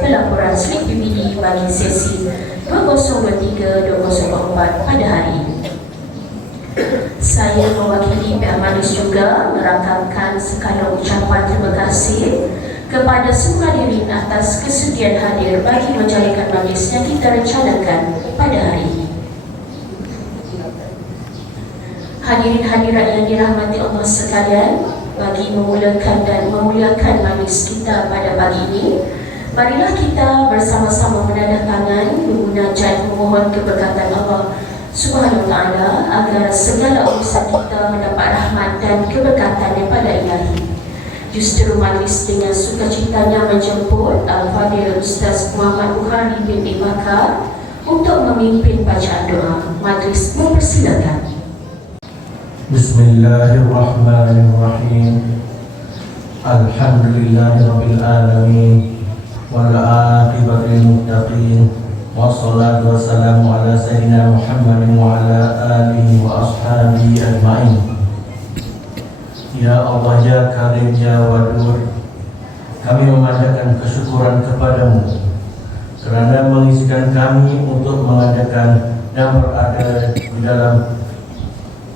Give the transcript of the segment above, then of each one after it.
Pelaporan slip PPD bagi sesi 2023-2024 pada hari ini. Saya mewakili pihak majlis juga merakamkan sekadar ucapan terima kasih kepada semua hadirin atas kesediaan hadir bagi menjayakan majlis yang kita rencanakan pada hari ini. Hadirin hadirat yang dirahmati Allah sekalian, bagi memulakan dan memuliakan majlis kita pada pagi ini, marilah kita bersama-sama menandatangan memunajat memohon keberkatan Allah Subhanahu wa Ta'ala agar segala urusan kita mendapat rahmat dan keberkatan daripada Ilahi. Justru majlis dengan sukacitanya menjemput Al-Fadhil Ustaz Muhammad Bukhari bin Bakar untuk memimpin bacaan doa. Majlis mempersilakan. Bismillahirrahmanirrahim. Alhamdulillahirabbil alamin. Wal aqibatu lil muttaqin. Wassalatu wassalamu ala sayyidina Muhammadin wa ala alihi wa ashabihi ajma'in. Ya Allah, ya Karim, ya Wadud, kami memanjatkan kesyukuran kepadamu kerana mengizinkan kami untuk mengadakan dan berada di dalam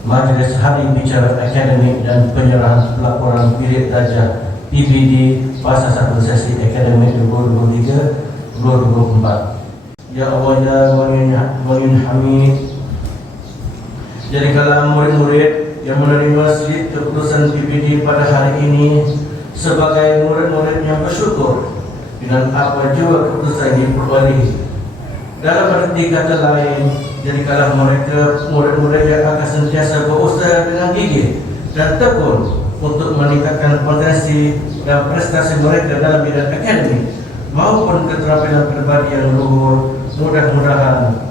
majlis hari bicara akademik dan penyerahan pelaporan bilik darjah PBD fasa 1 sesi akademik 2023-2024. Ya Allah, ya Mu'in Hamid, jadikanlah murid-murid yang menerima slip keputusan PBD pada hari ini sebagai murid-murid yang bersyukur dengan apa jua keputusan yang diperoleh. Dalam arti kata lain, jadikanlah mereka murid-murid yang akan sentiasa berusaha dengan gigih dan tekun untuk meningkatkan potensi dan prestasi mereka dalam bidang akademik maupun keterampilan pribadi yang luhur. Mudah-mudahan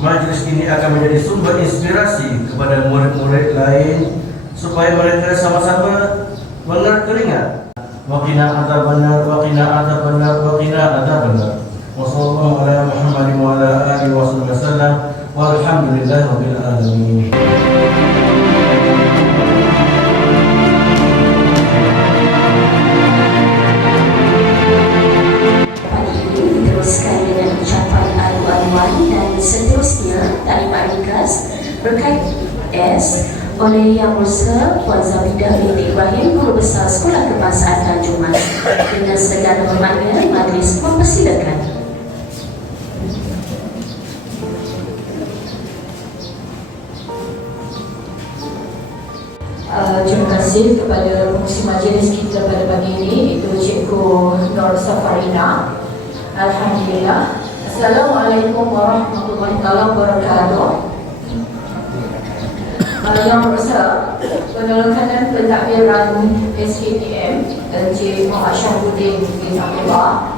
majlis ini akan menjadi sumber inspirasi kepada murid-murid lain supaya mereka sama-sama mengerut keringat. Wa qina adzabannar, wa qina adzabannar, wa qina adzabannar. Wa sallallahu ala Muhammadin wa ala alihi wasallam. Walhamdulillahirabbil alamin. Dan seterusnya taklimat ringkas berkait S oleh Yang Musa Puan Zabidah binti Ibrahim, Guru Besar Sekolah Kebangsaan Tanjung Mas. Dengan segala hormatnya, majlis mempersilakan. Terima kasih kepada pengurusi majlis kita pada pagi ini, iaitu Cikgu Nur Safarina. Alhamdulillah. Assalamualaikum warahmatullahi wabarakatuh. Yang Besar, Penolongan Pentadbiran SPTM Encik Muhammad Syahruddin bin Abdullah,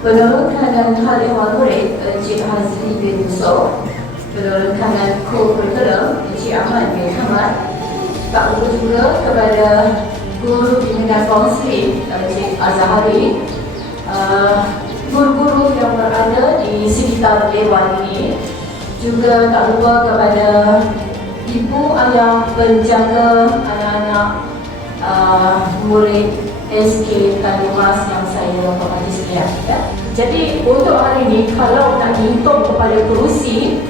Penolongan Hal Ehwal Murid Encik Hazri bin Yusuf, Penolongan Co-Curriculum Encik Ahmad bin Hamad. Tak lupa juga kepada Guru Bimbingan Kaunseling Encik Azhari, guru-guru yang berada di sekitar dewan ini, juga tak lupa kepada ibu ayah penjaga anak-anak murid SK Tanjung Mas yang saya hormati sekalian. Ya. Jadi untuk hari ini, kalau nak dihitung kepada kerusi,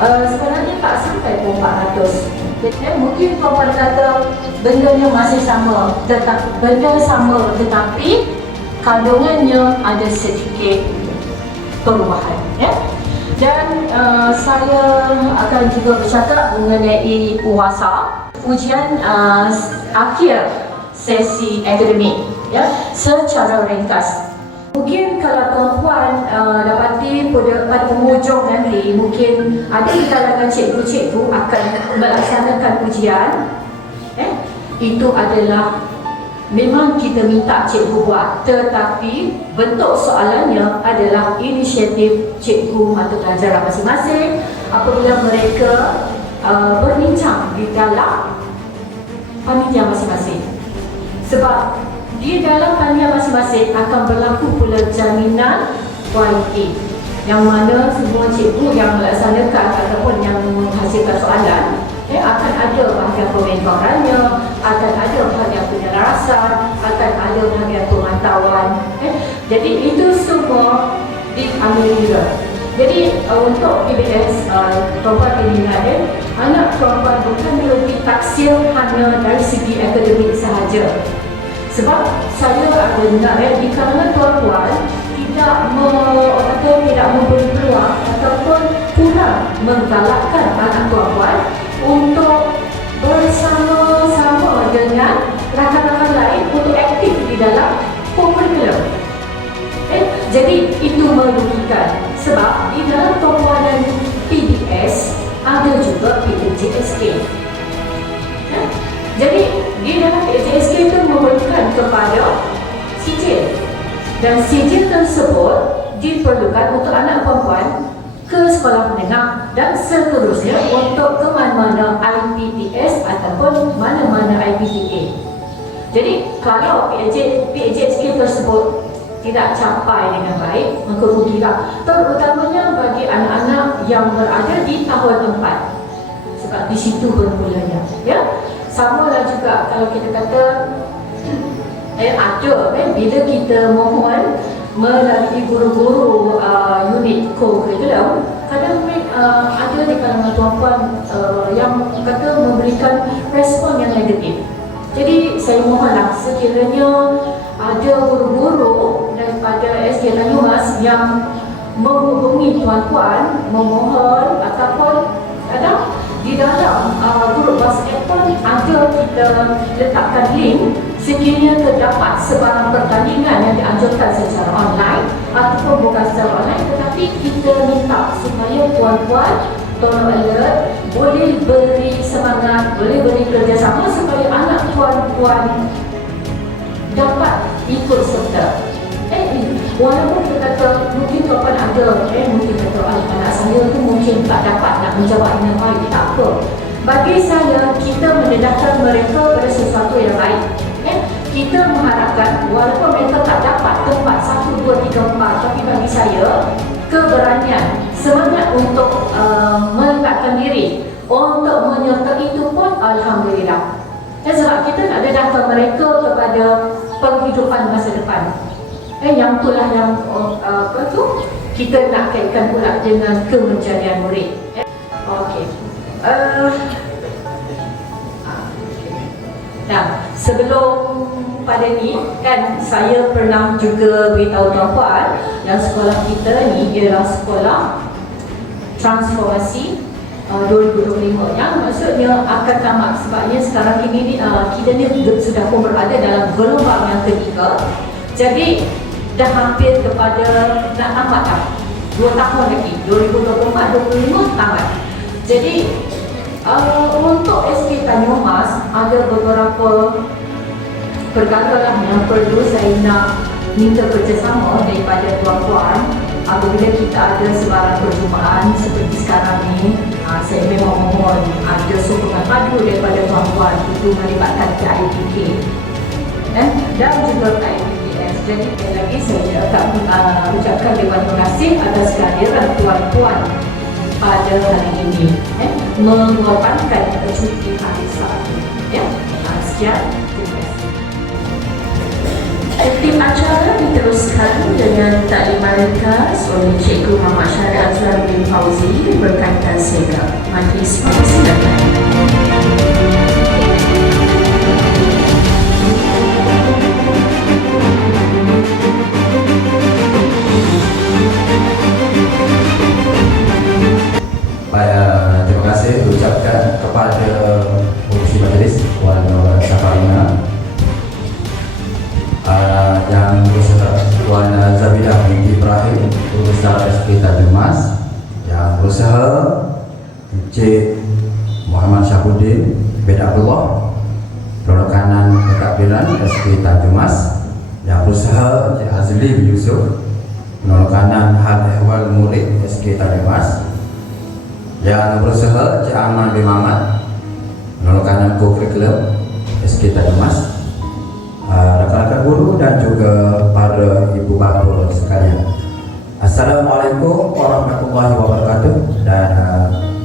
sebenarnya tak sampai 400. Ya, mungkin tuan kata bendanya masih sama, benda sama, tetapi kandungannya ada sedikit perubahan, ya. Dan saya akan juga bercakap mengenai puasa, ujian akhir sesi akademik, ya, secara ringkas. Mungkin kalau tuan-puan dapati pada penghujung nanti, mungkin ada di kalangan cikgu-cikgu akan melaksanakan ujian, itu adalah memang kita minta cikgu buat, tetapi bentuk soalannya adalah inisiatif cikgu mata pelajaran masing-masing apabila mereka berbincang di dalam panitia masing-masing. Sebab di dalam panitia masing-masing akan berlaku pula jaminan kualiti, yang mana semua cikgu yang melaksanakan ataupun yang menghasilkan soalan akan ada bahagian komentarnya, akan ada bahagian penyelarasan, akan ada bahagian pemantauan. Jadi itu semua diambil kira. Jadi untuk PBS perempuan pilihan anak perempuan bukan ditaksir hanya dari segi akademik sahaja. Sebab saya ada dengar di kalangan tuan-tuan tidak memberi peluang ataupun kurang menggalakkan anak tuan-tuan untuk bersama-sama dengan rakan-rakan lain untuk aktif di dalam kurikulum. Jadi itu merugikan sebab di dalam perempuan PBS ada juga PJSK. Jadi di dalam PJSK itu memerlukan kepada sijil, dan sijil tersebut diperlukan untuk anak perempuan ke sekolah menengah dan seterusnya untuk ke mana-mana IPTS ataupun mana-mana IPTA. Jadi kalau PJSK tersebut tidak capai dengan baik, maka rugilah, terutamanya bagi anak-anak yang berada di tahun 4, sebab di situ bermulanya. Ya, sama lah juga kalau kita kata bila kita mohon melalui guru-guru unit co-curriculum, kadang ada di kalangan tuan-puan yang kata memberikan respon yang negatif. Jadi saya mohonlah sekiranya ada guru-guru daripada SK Tanyumas yang menghubungi tuan-puan memohon, ataupun kadang di dalam grup WhatsApp pun ada kita letakkan link sekiranya terdapat sebarang pertandingan yang dianjurkan secara online ataupun bukan secara online, tetapi kita minta supaya puan-puan tolong alert, boleh beri semangat, boleh beri kerjasama supaya anak puan-puan dapat ikut serta. Walaupun kita kata mungkin tuan ada, mungkin kata anak saya tu mungkin tak dapat nak menjawab dengan baik, tak apa. Bagi saya, kita mendedahkan mereka pada sesuatu yang baik. Kita mengharapkan walaupun mereka tak dapat tempat 1, 2, 3, 4, tapi bagi saya keberanian, semangat untuk meletakkan diri untuk menyertai itu pun alhamdulillah. Sebab kita nak dedahkan mereka kepada penghidupan masa depan. Yang itulah yang kita nak kaitkan pula dengan kemenjadian murid. Okey. Nah, sebelum pada ni kan saya pernah juga beritahu tuan-puan yang sekolah kita ni ialah sekolah transformasi 2025, yang maksudnya akan tamat. Sebabnya sekarang ini kita ni sudah pun berada dalam gelombang yang ketiga. Jadi dah hampir kepada nak tamat dah, 2 tahun lagi, 2024-2025 tamat. Jadi untuk SK Tanyumas ada beberapa perkara lah yang perlu saya nak minta kerjasama daripada tuan-puan. Apabila kita ada sebarang perjumpaan seperti sekarang ni, saya memang mohon ada sokongan padu daripada tuan-puan untuk melibatkan KIPK dan juga KIPTS. Jadi sekali lagi saya akan ucapkan terima kasih atas kehadiran tuan-puan pada hari ini, mengorbankan cuti hari Sabtu. Sekian, terima kasih. Aktif acara diteruskan dengan taklimat ringkas oleh Cikgu Muhammad Syariah Azlan bin Fauzi berkaitan segera. Majlis mempersilakan. Terima kasih ucapkan kepada pengurusi majlis Puan Safarina, yang berserta Puan Zabidah binti Ibrahim, Guru Besar SK Tanyumas, yang berusaha Encik Muhammad Syahuddin bin Abdullah, Peluk Kanan Dekat Pentadbiran SK Tanjung Mas, yang berusaha Cik Azli bin Yusuf, penolong kanan hal ehwal murid SK Tanjung Mas, yang berusaha Cik Aman bin Mamat, penolong kanan co-curriculum SK Tanjung Mas, rakan-rakan guru dan juga para ibu bapa sekalian. Assalamualaikum warahmatullahi wabarakatuh, dan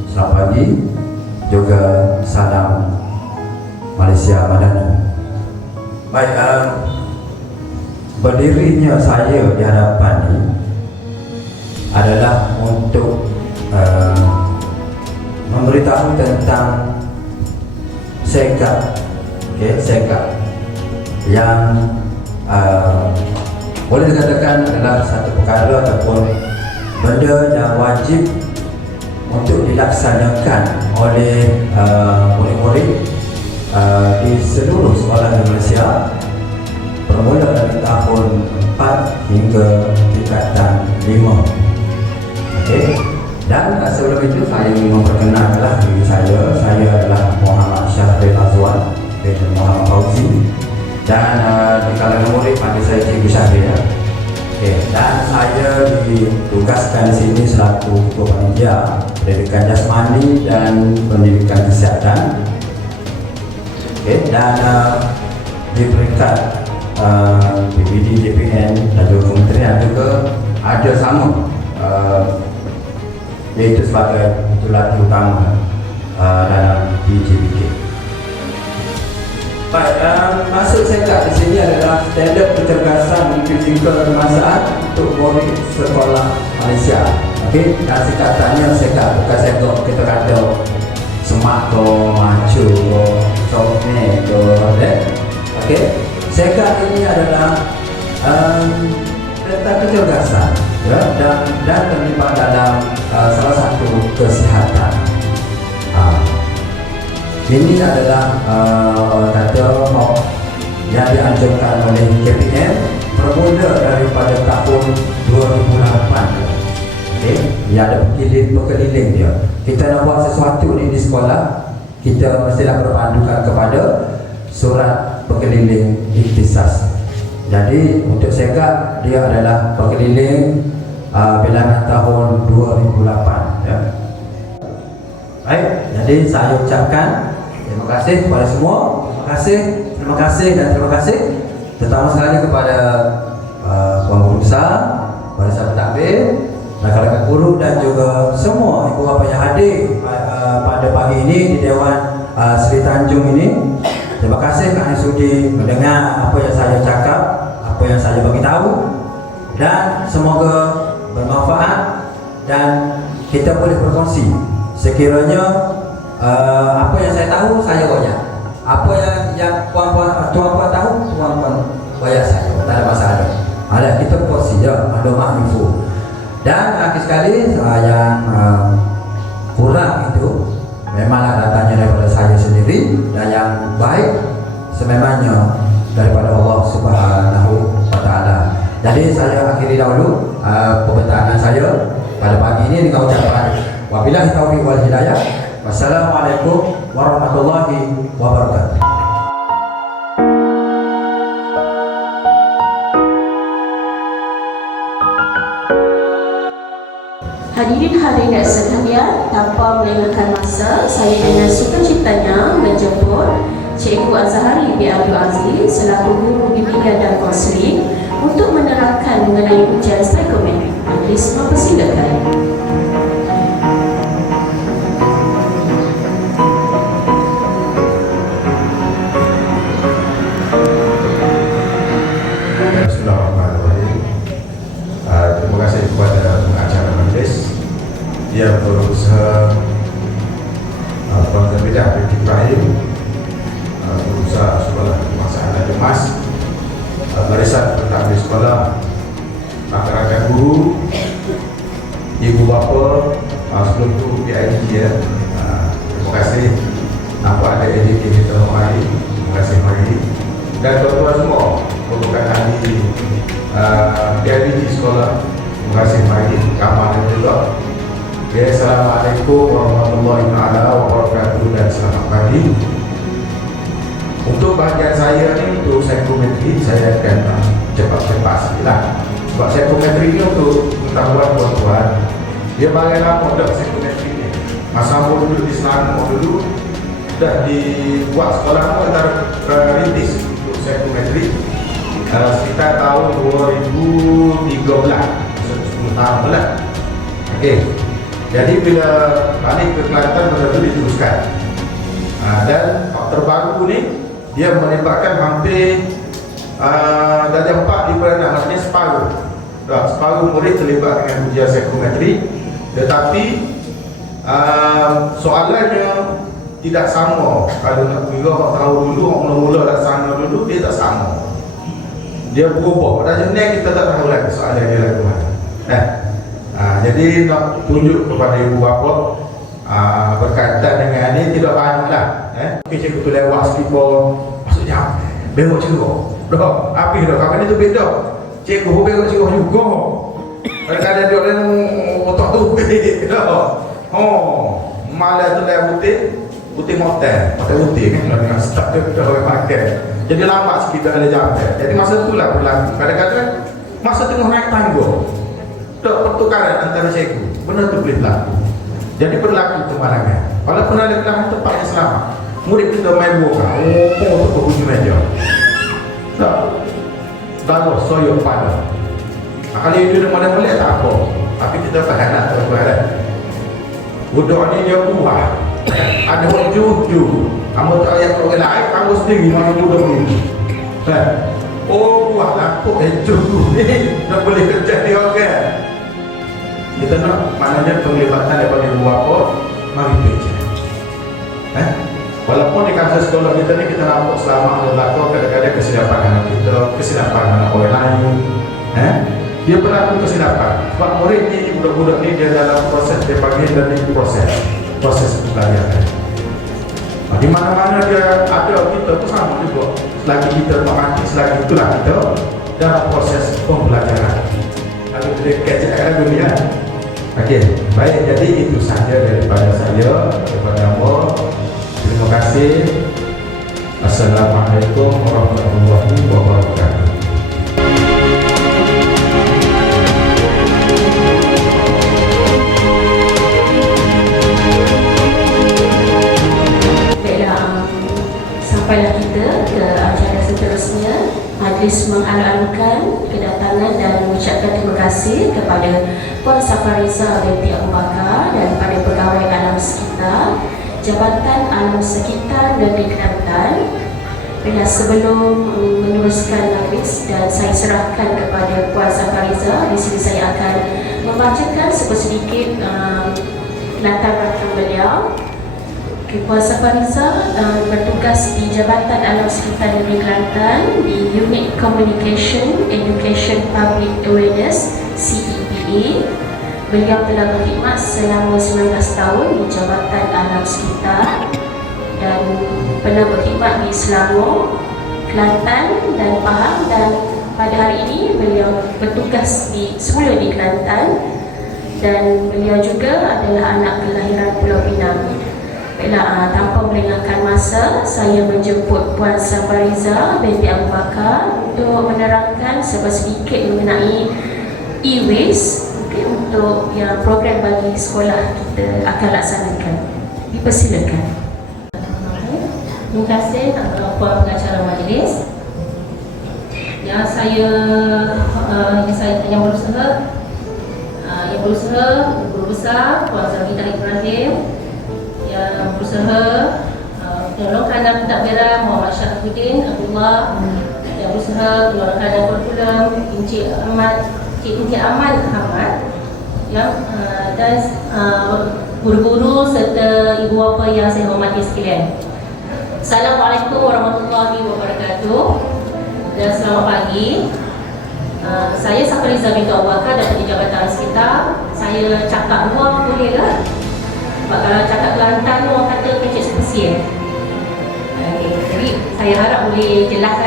selamat pagi juga salam Malaysia Madani. Baik, berdirinya saya di hadapan ini adalah untuk memberitahu tentang segak, segak yang boleh dikatakan adalah satu perkara ataupun benda yang wajib untuk dilaksanakan oleh murid-murid di seluruh sekolah di Malaysia bermula dari tahun 4 hingga tingkatan 5. Okey. Dan sebelum itu saya ingin memperkenalkan diri saya. Saya adalah Muhammad Syafril Azwan bin Muhammad Fauzi, dan di kalangan murid panggil saya Cikgu Syafril. Okey, dan saya ditugaskan di sini selaku Ketua Panitia Pendidikan Jasmani dan Pendidikan Kesihatan. Okey, dan di peringkat PBD, JPN dan juga kementerian juga ada sama, iaitu sebagai jurulatih utama dalam PJBK. Baik, maksud saya di sini adalah standard kecergasan fizikal kebangsaan untuk murid sekolah Malaysia. Okey, dan singkatannya SEGAK, bukan SEGAK kita kata semak ke, macu ke, cokne ke, okey. SEGAK ini adalah tentang kecergasan, ya, dan terlibat dalam salah satu kesihatan. Ini adalah kata yang dianjurkan oleh KPM bermula daripada tahun 2008. Okay. Ia ada berkeliling dia. Kita nak buat sesuatu ni di sekolah, kita mestilah berpandukan kepada surat berkeliling ikhtisas. Jadi untuk SEGAK dia adalah berkeliling bilangan tahun 2008, ya. Baik, jadi saya ucapkan terima kasih kepada semua. Terima kasih dan terima kasih terutama sekali kepada Tuan Guru Besar, Barisan Pentadbir, rakan-rakan guru dan juga semua ibu bapa yang hadir pada pagi ini di Dewan Seri Tanjung ini. Terima kasih kerana sudi mendengar apa yang saya cakap, apa yang saya bagi tahu, dan semoga bermanfaat dan kita boleh berkongsi. Sekiranya apa yang saya tahu saya banyak, apa yang tuan-puan tahu tuan-puan banyak saya, tak ada masalah. Ada kita berkongsi je, maklumat info. Dan akhir sekali yang kurang itu memanglah datanya daripada saya sendiri, dan yang baik sememangnya daripada Allah Subhanahu wa Ta'ala. Jadi saya akhiri dahulu pembincangan saya pada pagi ini dengan ucapan wabillahi taufiq wal hidayah. Wassalamualaikum warahmatullahi wabarakatuh. Hadirin hadirat sekalian, tanpa melengahkan masa, saya dengan sukacitanya menjemput Cikgu Azhari bin Abdul Aziz selaku guru bimbingan dan konseling untuk menerangkan mengenai ujian psikometrik. Majlis mempersilakan. Bismillahirrahmanirrahim. Terima kasih kepada pengacara majlis yang berusaha Pengebidah bin Ibrahim, berusaha sekolah kebangsaan Tanjung Mas, Barisan Pentadbir sekolah, rakan-rakan guru, ibu bapa, sebelum itu PIG, ya. Terima kasih nampak ada ADK kita hari. Terima kasih hari. Dan tuan-tuan semua merupakan ahli PIG sekolah. Terima kasih hari. Ramai juga. Okay, Assalamualaikum warahmatullahi wabarakatuh dan selamat pagi. Untuk bahagian saya ni, untuk psikometri, saya akan cepat-cepat sikit lah. Sebab psikometri ni untuk pengetahuan tuan-tuan, dia bagai lama dah psikometri ni. Masa aku duduk di Selangor dulu, dah dibuat sekolah aku antara rintis untuk psikometri sekitar tahun 2013, 10 tahun lah. Okey. Jadi bila balik ke Kelantan, benda tu diteruskan. Dan terbaru ni dia melibatkan hampir darjah 4 daripada 6, maksudnya separuh. Separuh murid terlibat dengan ujian psikometri, tetapi soalannya tidak sama. Kalau nak kira orang tahu dulu, orang mula-mula laksana dulu, dia tak sama. Dia berubah. Pada jenis kita tak tahu lagi soalan dia lagu mana. Jadi nak tunjuk kepada ibu bapa berkaitan dengan ini tidak banyak lah. Mungkin cikgu tu lewat sikit pun, maksudnya bengok cikgu. Dah, api dah, kapan itu beda. Cikgu pun bengok cikgu juga. Kadang-kadang dia orang otak tu malah tu dah putih motel putih kan, dengan start tu kita orang pakai. Jadi lambat sikit dah ada jam. Jadi masa tu lah berlaku. Kadang-kadang masa tengah naik tangga, tak pertukaran antara cikgu, benda tu boleh berlaku. Jadi berlaku kemalangan. Walaupun ada belahan tempat yang selamat, murid kita main bola, untuk berhujung meja. Tak, bagus, soyok pada. Kalau itu dia molek-molek tak apa, tapi kita faham lah tuan-tuan. Budak ni dia buah, ada orang cucu. Kamu tak ayat orang lain, kamu sendiri mana budak ni. Oh buah lakuk cucu ni, dah boleh kerja di orang. Kita nak maknanya penglibatan daripada ibu bapa, mari kerja. Walaupun di kasus sekolah kita ni kita nampak selama ada berlaku kadang-kadang kesilapan anak kita, kesilapan anak orang lain. Dia berlaku kesilapan. Sebab murid ni, budak-budak ni dia dalam proses dia panggil learning proses pembelajaran. Di mana-mana dia ada, kita tu sama juga. Selagi kita mengerti, selagi itulah kita dalam proses pembelajaran. Lalu kita kecek dunia. Okey, baik, jadi itu saja daripada saya, daripada Allah. Terima kasih. Assalamualaikum warahmatullahi wabarakatuh. Sampailah kita ke acara seterusnya. Majlis mengalu-alukan kedatangan dan mengucapkan terima kasih kepada Puan Safariza binti Abu Bakar dan pada pegawai alam sekitar Jabatan Alam Sekitar Negeri Kelantan. Bila sebelum meneruskan majlis dan saya serahkan kepada Puan Safariza, di sini saya akan membacakan sedikit latar belakang beliau. Puan Safariza bertugas di Jabatan Alam Sekitar Negeri Kelantan di Unit Communication Education Public Awareness CEPA. Beliau telah berkhidmat selama 19 tahun di Jabatan Alam Sekitar dan pernah berkhidmat di Selangor, Kelantan dan Pahang, dan pada hari ini beliau bertugas semula di Kelantan dan beliau juga adalah anak kelahiran Pulau Pinang. Baiklah, tanpa melengahkan masa, saya menjemput Puan Safariza binti Abu Bakar untuk menerangkan sedikit mengenai e-waste, untuk yang program bagi sekolah kita akan laksanakan. Dipersilakan. Terima kasih Puan Pengacara Majlis. Yang berusaha guru besar Puan Zafita Ibrahim, yang berusaha penolong kanan pentadbiran Muhammad Syafiuddin Abdullah, yang berusaha penolong kanan kurikulum Encik Aman Ahmad, dan guru-guru serta ibu bapa yang saya hormati sekalian. Assalamualaikum warahmatullahi wabarakatuh dan selamat pagi. Saya Safariza binti Abu Bakar dari Jabatan Sekitar. Saya cakap luar boleh lah? Sebab kalau cakap Kelantan orang kata kecil spesial. Jadi saya harap boleh jelas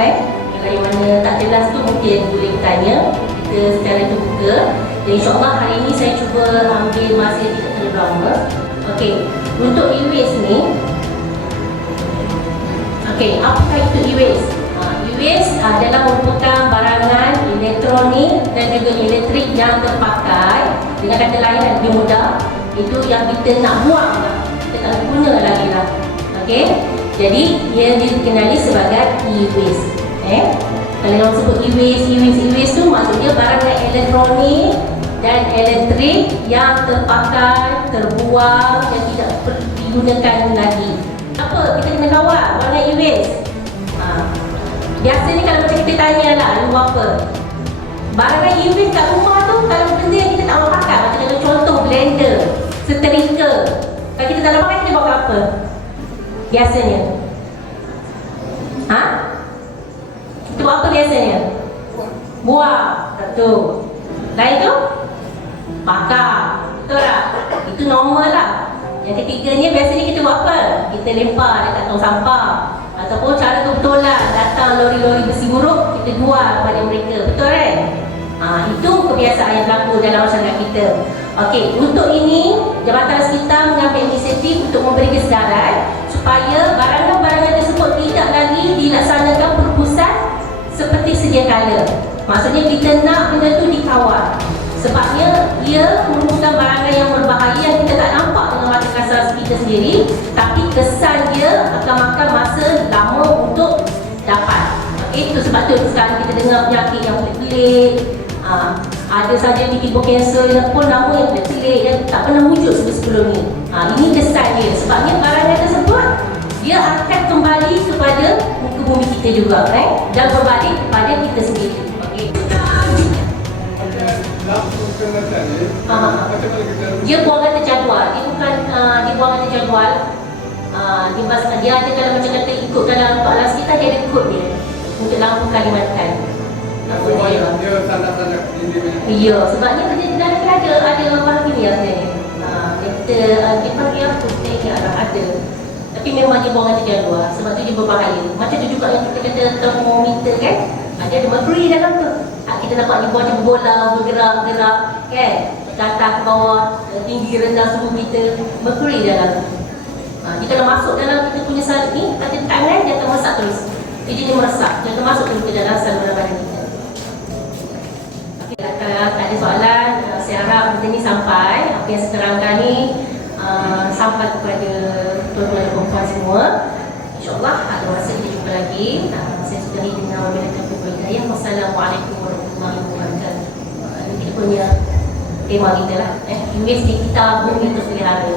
Kalau yang mana tak jelas tu mungkin boleh bertanya kita secara terbuka. Dan insyaAllah hari ini saya cuba ambil masa yang tidak terlalu lama. Untuk e-waste ni, Okey, apakah itu e-waste? E-waste adalah merupakan barangan elektronik dan juga elektrik yang terpakai. Dengan kata lain yang lebih mudah, itu yang kita nak buang lah, kita tak nak guna lagi lah. Okey, jadi ia dikenali sebagai e-waste. Kalau orang sebut e-waste tu maksudnya barangan elektronik dan elektrik yang terpakai, terbuang dan tidak perlu digunakan lagi. Apa kita kena kawal barangan e-waste? Biasanya kalau macam kita tanya lah, lu apa? Barangan e-waste kat rumah tu, kalau benda yang kita tak mahu pakai, macam contoh blender, setrika, kalau kita tak nak pakai, kita bawa apa? Biasanya kita buat apa biasanya? Buang. Betul. Lain tu? Bakar. Betul tak? Itu normal lah. Yang ketiganya biasanya kita buat apa? Kita lempar dekat tong sampah. Ataupun cara kebetulan datang lori-lori besi buruk, kita jual kepada mereka. Betul kan? Itu kebiasaan yang berlaku dalam masyarakat kita. Okey, untuk ini Jabatan Sekitar mengambil inisiatif untuk memberi kesedaran supaya barangan-barangan tersebut tidak lagi dilaksanakan perebusan seperti sedia kala. Maksudnya kita nak benda tu dikawal. Sebabnya ia merupakan barangan yang berbahaya yang kita tak nampak dengan mata kasar kita sendiri, tapi kesan dia akan makan masa lama untuk dapat. Itu sebab tu sekarang kita dengar penyakit yang pelik-pelik. Ada saja yang timbul kanser yang pun nama yang pelik-pelik yang tak pernah wujud sebelum ni. Ini kesan dia. Sebabnya barangan tersebut dia akan kembali kepada muka bumi kita juga, dan berbalik kepada kita sendiri. Okey. Dia buangan terjadual. Dia bukan dia buangan terjadual. Dia ada kalau macam kata ikut dalam soalan sekitar, dia ada kod dia untuk lampu Kalimantan. Dia sangat-sangat Ya, sebabnya benda ada bahagian dia sebenarnya. Dia panggil apa? Saya ingat ada. Tapi memang dia buangan terjadual. Sebab tu dia berbahaya. Macam tu juga yang kita kata termometer kan. Dia ada mercury dalam tu. Kita nampak dia buat macam bola, bergerak-gerak kan. Ke atas, ke bawah, tinggi, rendah suhu kita. Mercury dalam tu. Dia kalau masuk dalam kita punya salib ni, pada tangan dia akan meresap terus. Jadi dia meresap. Dia akan masuk terus ke dalam saluran badan kita. Kalau ada soalan, saya harap benda ni sampai. Apa yang saya terangkan ni sampai kepada tuan-tuan dan perempuan semua. InsyaAllah ada masa kita jumpa lagi. Saya sudahi dengan wabillahi taufiq wal hidayah. Wassalamualaikum warahmatullahi wabarakatuh. Ini kita punya tema kita lah. E-waste di kita bumi terpelihara.